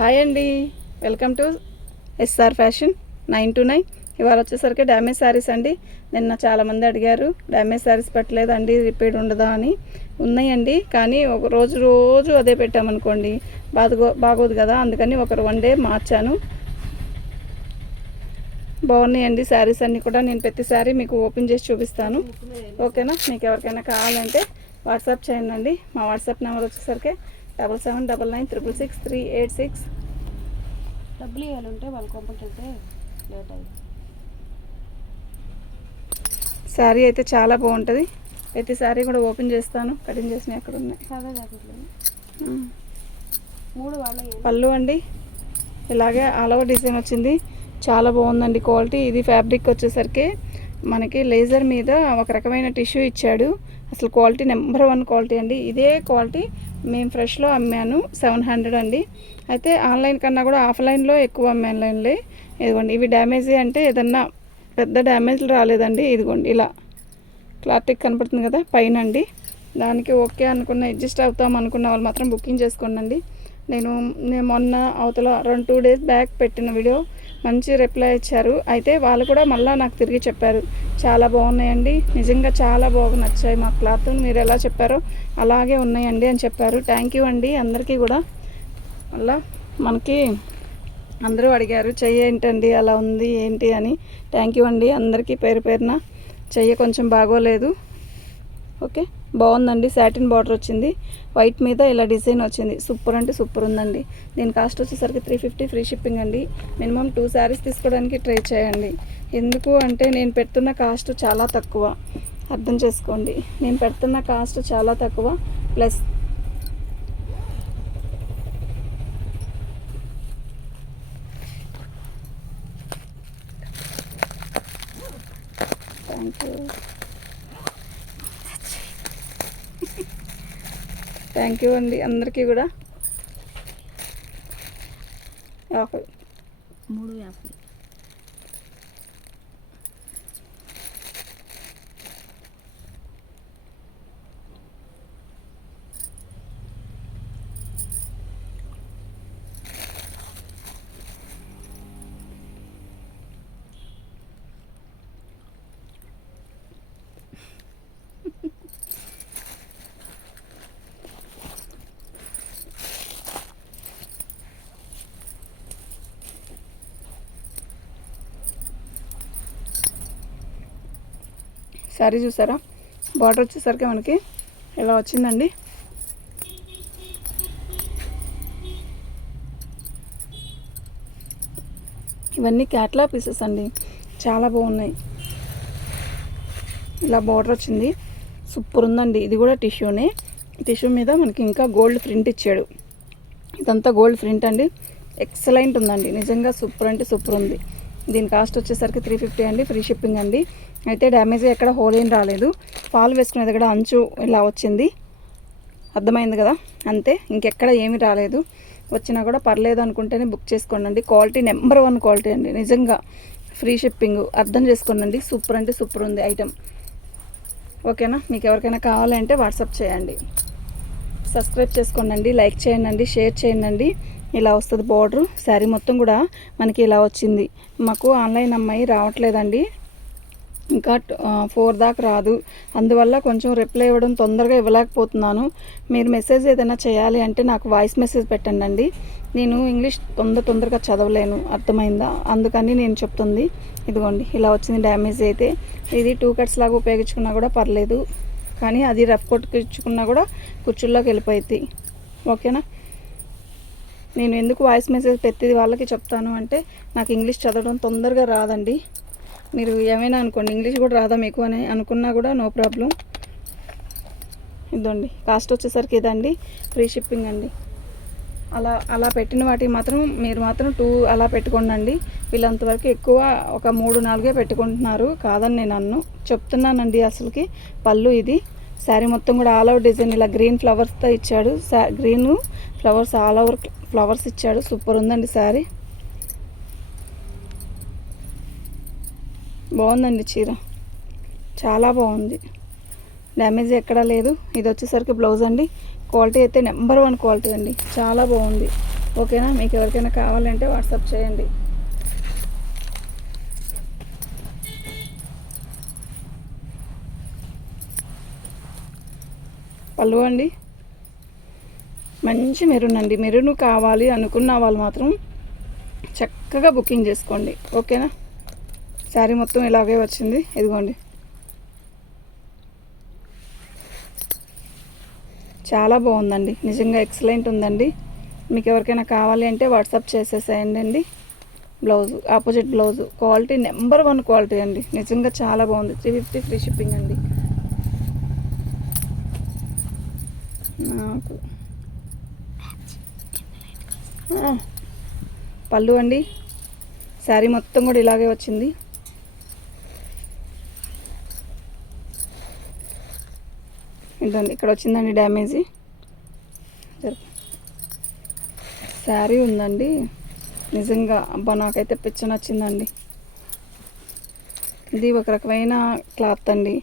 Hi అండి, welcome to SR fashion 929. ఇవాళ వచ్చేసరికి డ్యామేజ్ శారీస్ అండి. నిన్న చాలామంది అడిగారు డ్యామేజ్ శారీస్ పెట్టలేదండి, రిపీట్ ఉండదా అని. ఉన్నాయండి, కానీ ఒక రోజు అదే పెట్టామనుకోండి బాగోదు కదా, అందుకని వన్ డే మార్చాను. బాగున్నాయండి శారీస్ అన్నీ కూడా. నేను ప్రతి శారీ మీకు ఓపెన్ చేసి చూపిస్తాను, ఓకేనా? మీకు ఎవరికైనా కావాలంటే వాట్సాప్ చేయండి. మా వాట్సాప్ నెంబర్ వచ్చేసరికి 7799666386. డబ్బులు ఇవ్వాలంటే వాళ్ళ కొంపకి వెళ్తే లేట్ అయింది. శారీ అయితే చాలా బాగుంటుంది. ప్రతి శారీ కూడా ఓపెన్ చేస్తాను. కటింగ్ చేసినవి అక్కడ ఉన్నాయి. సాదా జాకెట్లు 3 వాళ్ళ పళ్ళు అండి, ఇలాగే ఆల్ ఓవర్ డిజైన్ వచ్చింది. చాలా బాగుందండి క్వాలిటీ. ఇది ఫ్యాబ్రిక్ వచ్చేసరికి మనకి లేజర్ మీద ఒక రకమైన టిష్యూ ఇచ్చాడు. అసలు క్వాలిటీ నెంబర్ 1 క్వాలిటీ అండి. ఇదే క్వాలిటీ మేము ఫ్రెష్లో అమ్మాను 700 అండి. అయితే ఆన్లైన్ కన్నా కూడా ఆఫ్లైన్లో ఎక్కువ అమ్మానులే. ఇదిగోండి, ఇవి డ్యామేజ్ అంటే ఏదన్నా పెద్ద డ్యామేజ్లు రాలేదండి. ఇదిగోండి ఇలా క్లారిటీకి కనపడుతుంది కదా పైన అండి. దానికి ఓకే అనుకున్న, అడ్జస్ట్ అవుతాం అనుకున్న వాళ్ళు మాత్రం బుకింగ్ చేసుకోండి. నేను మొన్న అవతల 2 days బ్యాక్ పెట్టిన వీడియో మంచి రిప్లై ఇచ్చారు. అయితే వాళ్ళు కూడా మళ్ళీ నాకు తిరిగి చెప్పారు, చాలా బాగున్నాయండి, నిజంగా చాలా బాగా నచ్చాయి మా క్లాత్, మీరు ఎలా చెప్పారో అలాగే ఉన్నాయండి అని చెప్పారు. థ్యాంక్ యూ అండి అందరికీ కూడా. మళ్ళీ మనకి అందరూ అడిగారు చెయ్యి ఏంటండి అలా ఉంది ఏంటి అని. థ్యాంక్ యూ అండి అందరికీ పేరు పేరున. చెయ్యి కొంచెం బాగోలేదు, ఓకే. బాగుందండి, సాటిన్ బార్డర్ వచ్చింది, వైట్ మీద ఇలా డిజైన్ వచ్చింది. సూపర్ అంటే సూపర్ ఉందండి. దీని కాస్ట్ వచ్చేసరికి 350 ఫ్రీ షిప్పింగ్ అండి. మినిమం 2 శారీస్ తీసుకోవడానికి ట్రై చేయండి. ఎందుకు అంటే నేను పెడుతున్న కాస్ట్ చాలా తక్కువ, అర్థం చేసుకోండి. నేను పెడుతున్న కాస్ట్ చాలా తక్కువ, ప్లస్ థ్యాంక్ యూ అండి అందరికీ కూడా. 350. శారీ చూసారా, బార్డర్ వచ్చేసరికి మనకి ఇలా వచ్చిందండి. ఇవన్నీ క్యాట్లా పీసెస్ అండి, చాలా బాగున్నాయి. ఇలా బార్డర్ వచ్చింది, సూపర్ ఉందండి. ఇది కూడా టిష్యూనే, టిష్యూ మీద మనకి ఇంకా గోల్డ్ ప్రింట్ ఇచ్చాడు. ఇదంతా గోల్డ్ ప్రింట్ అండి, ఎక్సలెంట్ ఉందండి, నిజంగా సూపర్ అంటే సూపర్ ఉంది. దీని కాస్ట్ వచ్చేసరికి 350 అండి, ఫ్రీ షిప్పింగ్ అండి. అయితే డ్యామేజ్ ఎక్కడ హోల్ ఏం రాలేదు. ఫాల్ వేసుకునేది కూడా అంచు ఇలా వచ్చింది, అర్థమైంది కదా, అంతే, ఇంకెక్కడ ఏమీ రాలేదు. వచ్చినా కూడా పర్లేదు అనుకుంటేనే బుక్ చేసుకోండి. క్వాలిటీ నెంబర్ 1 క్వాలిటీ అండి, నిజంగా ఫ్రీ షిప్పింగ్, అర్థం చేసుకోండి. సూపర్ అంటే సూపర్ ఉంది ఐటమ్, ఓకేనా? మీకు ఎవరికైనా కావాలంటే వాట్సాప్ చేయండి. సబ్స్క్రైబ్ చేసుకోండి, లైక్ చేయండి, షేర్ చేయండి. ఇలా వస్తుంది బార్డర్. శారీ మొత్తం కూడా మనకి ఇలా వచ్చింది. మాకు ఆన్లైన్ అమ్మాయి రావట్లేదండి, ఇంకా 4 దాకా రాదు. అందువల్ల కొంచెం రిప్లై ఇవ్వడం తొందరగా ఇవ్వలేకపోతున్నాను. మీరు మెసేజ్ ఏదైనా చేయాలి అంటే నాకు వాయిస్ మెసేజ్ పెట్టండి. నేను ఇంగ్లీష్ తొందరగా చదవలేను, అర్థమైందా? అందుకని నేను చెప్తుంది. ఇదిగోండి ఇలా వచ్చింది డ్యామేజ్ అయితే. ఇది 2 cuts లాగా ఉపయోగించుకున్నా కూడా పర్లేదు, కానీ అది రఫ్ కొట్టుకున్నా కూడా కుర్చీల్లోకి వెళ్ళిపోయింది, ఓకేనా? నేను ఎందుకు వాయిస్ మెసేజ్ పెట్టేది వాళ్ళకి చెప్తాను అంటే, నాకు ఇంగ్లీష్ చదవడం తొందరగా రాదండి. మీరు ఏమైనా అనుకోండి, ఇంగ్లీష్ కూడా రాదా మీకు అని అనుకున్నా కూడా నో ప్రాబ్లం. ఇదండి కాస్ట్ వచ్చేసరికి ఇదండి, ఫ్రీ షిప్పింగ్ అండి. అలా పెట్టిన వాటికి మాత్రం మీరు మాత్రం 2 అలా పెట్టుకోండి. వీళ్ళంతవరకు ఎక్కువ ఒక 3-4 పెట్టుకుంటున్నారు, కాదని నేను చెప్తున్నానండి. అసలుకి పళ్ళు ఇది, శారీ మొత్తం కూడా ఆల్ ఓవర్ డిజైన్ ఇలా గ్రీన్ ఫ్లవర్స్తో ఇచ్చాడు. Green flowers all over flowers ఇచ్చాడు. సూపర్ ఉందండి శారీ, బాగుందండి చీర, చాలా బాగుంది, డ్యామేజ్ ఎక్కడా లేదు. ఇది వచ్చేసరికి బ్లౌజ్ అండి. క్వాలిటీ అయితే నెంబర్ 1 క్వాలిటీ అండి, చాలా బాగుంది. ఓకేనా, మీకు ఎవరికైనా కావాలంటే వాట్సాప్ చేయండి. పళ్ళు అండి మంచి మెరూన్ అండి. మెరూన్ కావాలి అనుకున్న వాళ్ళు మాత్రం చక్కగా బుకింగ్ చేసుకోండి. ఓకేనా, శారీ మొత్తం ఇలాగే వచ్చింది. ఇదిగోండి, చాలా బాగుందండి, నిజంగా ఎక్సలెంట్ ఉందండి. మీకు ఎవరికైనా కావాలి అంటే వాట్సాప్ చేసేసేయండి అండి. Blouse opposite blouse quality number 1 quality అండి, నిజంగా చాలా బాగుంది. 350 ఫ్రీ షిప్పింగ్ అండి. నాకు పళ్ళు అండి, శారీ మొత్తం కూడా ఇలాగే వచ్చింది. ఇదండి, ఇక్కడ వచ్చిందండి డ్యామేజీ. శారీ ఉందండి, నిజంగా అబ్బా నాకైతే పిచ్చ నచ్చిందండి. ఇది ఒక రకమైన క్లాత్ అండి,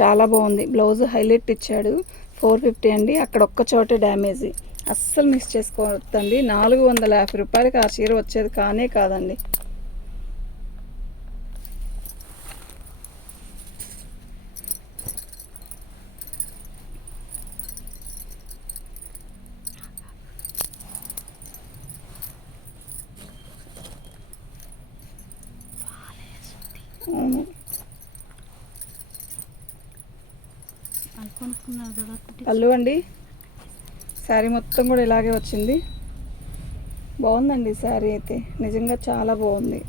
చాలా బాగుంది. బ్లౌజ్ హైలైట్ ఇచ్చాడు. 450 అండి. అక్కడ ఒక్క చోటే డ్యామేజీ, అస్సలు మిస్ చేసుకోవద్దండి. 450 రూపాయలకి ఆ చీర వచ్చేది కానే కాదండి. పళ్ళు అండి, శారీ మొత్తం కూడా ఇలాగే వచ్చింది. బాగుందండి శారీ అయితే, నిజంగా చాలా బాగుంది.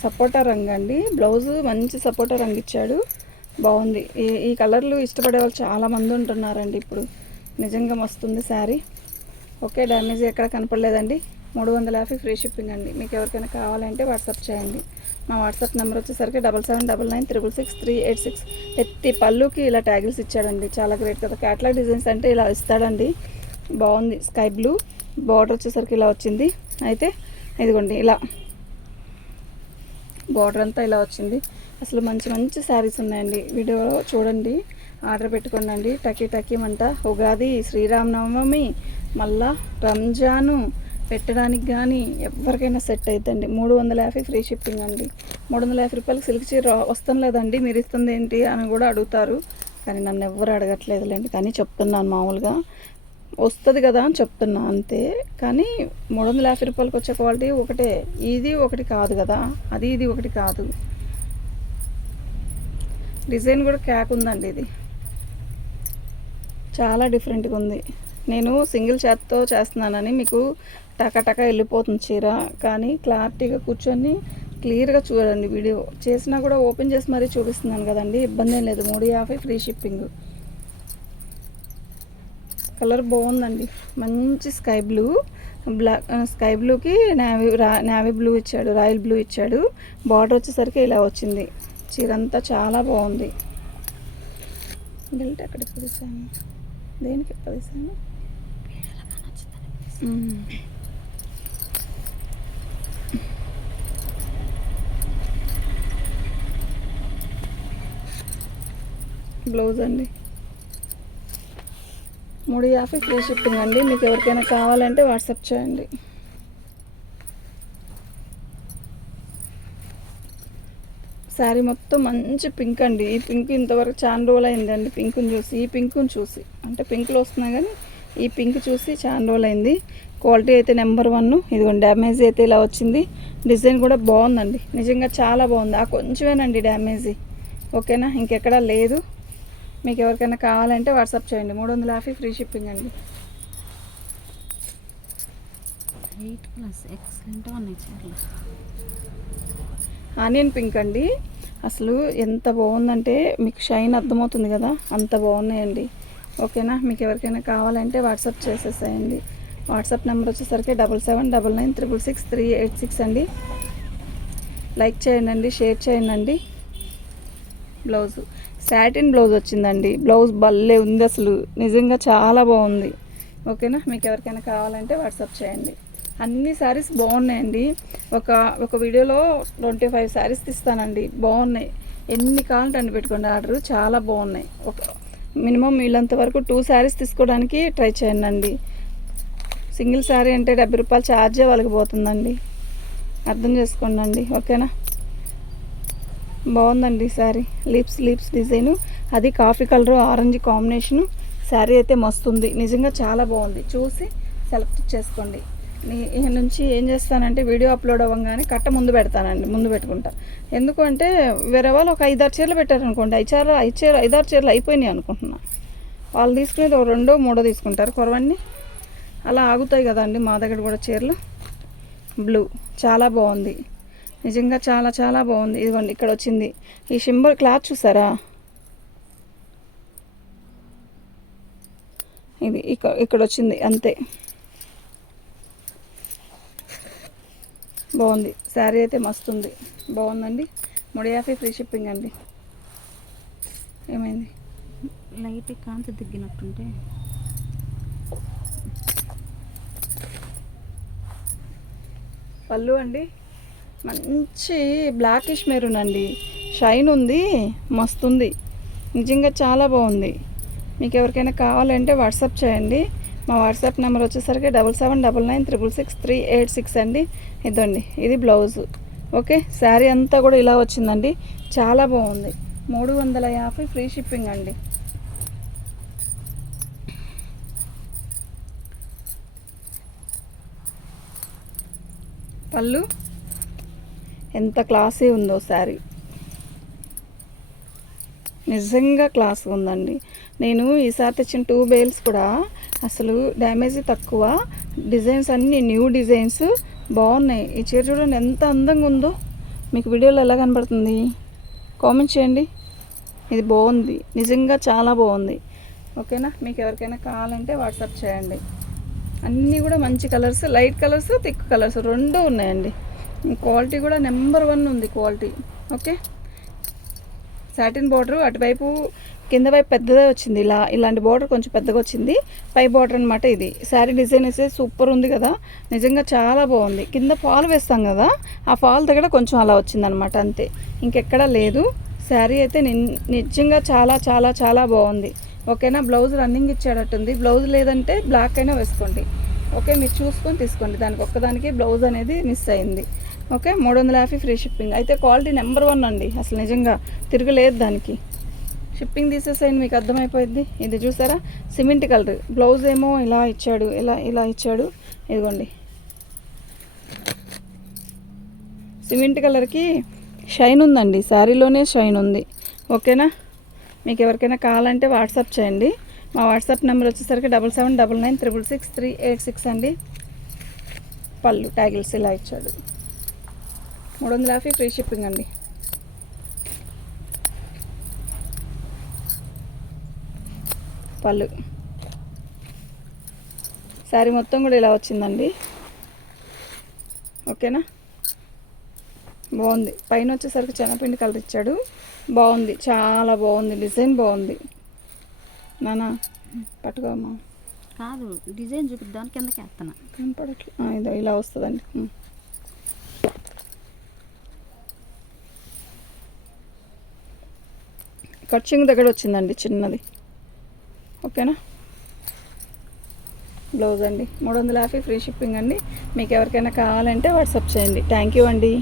సపోటా రంగు అండి, బ్లౌజు మంచి సపోటా రంగు ఇచ్చాడు. బాగుంది. ఈ కలర్లు ఇష్టపడే వాళ్ళు చాలామంది ఉంటున్నారండి ఇప్పుడు. నిజంగా మస్తుంది శారీ. ఓకే, డ్యామేజ్ ఎక్కడ కనపడలేదండి. 350 ఫ్రీ షిప్పింగ్ అండి. మీకు ఎవరికైనా కావాలంటే వాట్సాప్ చేయండి. మా వాట్సాప్ నెంబర్ వచ్చేసరికి 7799966386. ఎత్తి పళ్ళుకి ఇలా ట్యాగిల్స్ ఇచ్చాడండి, చాలా గ్రేట్ కదా. క్యాట్లాగ్ డిజైన్స్ అంటే ఇలా ఇస్తాడండి. బాగుంది. స్కై బ్లూ బార్డర్ వచ్చేసరికి ఇలా వచ్చింది. అయితే ఇదిగోండి, ఇలా బార్డర్ అంతా ఇలా వచ్చింది. అసలు మంచి మంచి శారీస్ ఉన్నాయండి. వీడియోలో చూడండి, ఆర్డర్ పెట్టుకోండి. టకీమంట ఉగాది, శ్రీరామనవమి, మళ్ళా రంజాను పెట్టడానికి కానీ ఎవరికైనా సెట్ అవుతుందండి. 350 ఫ్రీ షిప్పింగ్ అండి. 350 రూపాయలకి సిల్క్ చీర వస్తాం లేదండి, మీరు ఇస్తుంది ఏంటి అని కూడా అడుగుతారు. కానీ నన్ను ఎవ్వరు అడగట్లేదులేండి, కానీ చెప్తున్నాను మామూలుగా వస్తుంది కదా అని చెప్తున్నా అంతే. కానీ 350 రూపాయలకి వచ్చే క్వాలిటీ ఒకటే, ఇది ఒకటి కాదు కదా, అది ఇది ఒకటి కాదు. డిజైన్ కూడా క్యాక్ ఉందండి, ఇది చాలా డిఫరెంట్గా ఉంది. నేను సింగిల్ చేత్తో చేస్తున్నానని మీకు టక వెళ్ళిపోతుంది చీర, కానీ క్లారిటీగా కూర్చొని క్లియర్గా చూడండి. వీడియో చేసినా కూడా ఓపెన్ చేసి మరీ చూపిస్తున్నాను కదండి, ఇబ్బంది ఏం లేదు. 350 ఫ్రీ షిప్పింగ్. కలర్ బాగుందండి, మంచి స్కై బ్లూ, స్కై బ్లూకి నావీ బ్లూ ఇచ్చాడు, రాయల్ బ్లూ ఇచ్చాడు. బార్డర్ వచ్చేసరికి ఇలా వచ్చింది. చీర అంతా చాలా బాగుంది. బెల్ట్ ఎక్కడ ఇప్పదీసాను, దేనికి ఇప్పదీసాను. బ్లౌజ్ అండి, 350 ఫ్రీ షిప్పింగ్ అండి. మీకు ఎవరికైనా కావాలంటే వాట్సాప్ చేయండి. శారీ మొత్తం మంచి పింక్ అండి. ఈ పింక్ ఇంతవరకు చాలా రోజులు అయిందండి పింక్ని చూసి. ఈ పింక్ని చూసి అంటే పింక్లో వస్తున్నాయి, కానీ ఈ పింక్ చూసి చాలా రోజులు అయింది. క్వాలిటీ అయితే నెంబర్ 1. ఇదిగోండి, డ్యామేజ్ అయితే ఇలా వచ్చింది. డిజైన్ కూడా బాగుందండి, నిజంగా చాలా బాగుంది. ఆ కొంచెమేనండి డ్యామేజీ, ఓకేనా, ఇంకెక్కడా లేదు. మీకు ఎవరికైనా కావాలంటే వాట్సాప్ చేయండి. 350 ఫ్రీ షిప్పింగ్ అండి. ఆనియన్ పింక్ అండి, అసలు ఎంత బాగుందంటే మీకు షైన్ అర్థమవుతుంది కదా, అంత బాగున్నాయండి. ఓకేనా, మీకు ఎవరికైనా కావాలంటే వాట్సాప్ చేసేసేయండి. వాట్సాప్ నెంబర్ వచ్చేసరికి 7799966386 అండి. లైక్ చేయండి, షేర్ చేయండి. బ్లౌజు సాటిన్ బ్లౌజ్ వచ్చిందండి. బ్లౌజ్ భలే ఉంది, అసలు నిజంగా చాలా బాగుంది. ఓకేనా, మీకు ఎవరికైనా కావాలంటే వాట్సాప్ చేయండి. అన్ని శారీస్ బాగున్నాయండి. ఒక వీడియోలో 25 శారీస్ తీస్తానండి, బాగున్నాయి. ఎన్ని కావాలంటే అన్ని పెట్టుకోండి ఆర్డర్, చాలా బాగున్నాయి. మినిమం వీళ్ళంత వరకు 2 శారీస్ తీసుకోవడానికి ట్రై చేయండి. సింగిల్ శారీ అంటే 70 రూపాయలు ఛార్జే వాళ్ళకి పోతుందండి, అర్థం చేసుకోండి. ఓకేనా. బాగుందండి శారీ. లీప్స్ డిజైను, అది coffee colour orange combination. Sari అయితే మస్తుంది, నిజంగా చాలా బాగుంది. చూసి సెలెక్ట్ చేసుకోండి. ఈ నుంచి ఏం చేస్తానంటే వీడియో అప్లోడ్ అవ్వగానే కట్ట ముందు పెడతానండి, ముందు పెట్టుకుంటా. ఎందుకు అంటే వేరే వాళ్ళు ఒక 5-6 చీరలు పెట్టారనుకోండి, 5-6 చీరలు అయిపోయినాయి అనుకుంటున్నా. వాళ్ళు తీసుకునేది ఒక 2-3 తీసుకుంటారు కొరవన్నీ, అలా ఆగుతాయి కదండి. మా దగ్గర కూడా చీరలు బ్లూ చాలా బాగుంది, నిజంగా చాలా చాలా బాగుంది. ఇదిగోండి ఇక్కడ వచ్చింది ఈ షింబర్ క్లాత్ చూసారా, ఇది ఇక్కడ వచ్చింది అంతే. బాగుంది శారీ అయితే మస్తుంది, బాగుందండి. 350 ఫ్రీ షిప్పింగ్ అండి. ఏమైంది? లైట్ కాంతి దిగినట్టుంటే. పళ్ళు అండి మంచి బ్లాకిష్ మెరూన్ అండి, షైన్ ఉంది, మస్తుంది, నిజంగా చాలా బాగుంది. మీకు ఎవరికైనా కావాలంటే వాట్సాప్ చేయండి. మా వాట్సాప్ నెంబర్ వచ్చేసరికి 7799666386 అండి. ఇదండి, ఇది బ్లౌజు. ఓకే, శారీ అంతా కూడా ఇలా వచ్చిందండి, చాలా బాగుంది. 350 ఫ్రీ షిప్పింగ్ అండి. పళ్ళు ఎంత క్లాసీ ఉందో శారీ, నిజంగా క్లాస్ ఉందండి. నేను ఈసారి తెచ్చిన 2 బేల్స్ కూడా అసలు డ్యామేజ్ తక్కువ, డిజైన్స్ అన్నీ న్యూ డిజైన్స్ బాగున్నాయి. ఈ చీర చూడండి ఎంత అందంగా ఉందో, మీకు వీడియోలో ఎలా కనబడుతుంది కామెంట్ చేయండి. ఇది బాగుంది, నిజంగా చాలా బాగుంది. ఓకేనా, మీకు ఎవరికైనా కావాలంటే వాట్సాప్ చేయండి. అన్నీ కూడా మంచి colours, light colours, thick colours 2 ఉన్నాయండి. క్వాలిటీ కూడా నెంబర్ 1 ఉంది క్వాలిటీ. ఓకే, సాటిన్ బార్డర్ అటువైపు కింద వైపు పెద్దదే వచ్చింది, ఇలాంటి బార్డర్ కొంచెం పెద్దగా వచ్చింది, పై బార్డర్ అనమాట. ఇది శారీ డిజైన్ అయితే సూపర్ ఉంది కదా, నిజంగా చాలా బాగుంది. కింద ఫాల్ వేస్తాం కదా, ఆ ఫాల్ దగ్గర కొంచెం అలా వచ్చిందనమాట, అంతే, ఇంకెక్కడా లేదు. శారీ అయితే నిజంగా చాలా చాలా చాలా బాగుంది. ఓకేనా, బ్లౌజ్ రన్నింగ్ ఇచ్చేటట్టుంది, బ్లౌజ్ లేదంటే బ్లాక్ అయినా వేసుకోండి. ఓకే, మీరు చూసుకొని తీసుకోండి, దానికి ఒక్కదానికి బ్లౌజ్ అనేది మిస్ అయింది. ఓకే, 350 ఫ్రీ షిప్పింగ్ అయితే క్వాలిటీ నెంబర్ 1 అండి, అసలు నిజంగా తిరగలేదు దానికి. షిప్పింగ్ తీసేసేయండి, మీకు అర్థమైపోయింది. ఇది చూసారా, సిమెంట్ కలర్, బ్లౌజ్ ఏమో ఇలా ఇచ్చాడు, ఇలా ఇచ్చాడు. ఇదిగోండి సిమెంట్ కలర్కి షైన్ ఉందండి, శారీలోనే షైన్ ఉంది. ఓకేనా, మీకు ఎవరికైనా కావాలంటే వాట్సాప్ చేయండి. మా వాట్సాప్ నెంబర్ వచ్చేసరికి 7799666386 అండి. పళ్ళు ట్యాగిల్స్ ఇలా ఇచ్చాడు, 350 ఫ్రీ షిప్పింగ్ అండి. పళ్ళు శారీ మొత్తం కూడా ఇలా వచ్చిందండి. ఓకేనా, బాగుంది. పైన వచ్చేసరికి శనగపిండి కలర్ ఇచ్చాడు, బాగుంది, చాలా బాగుంది, డిజైన్ బాగుంది. నానా పట్టుకోమ్మా, కాదు డిజైన్ చూపిద్దాం కిందకి వేస్తాను, కనపడట్లేదు. ఇదో ఇలా వస్తుందండి. కట్చింగ్ దగ్గర వచ్చిందండి చిన్నది. ఓకేనా, బ్లౌజ్ అండి 350 ఫ్రీ షిప్పింగ్ అండి. మీకు ఎవరికైనా కావాలంటే వాట్సాప్ చేయండి. థ్యాంక్ యూ అండి.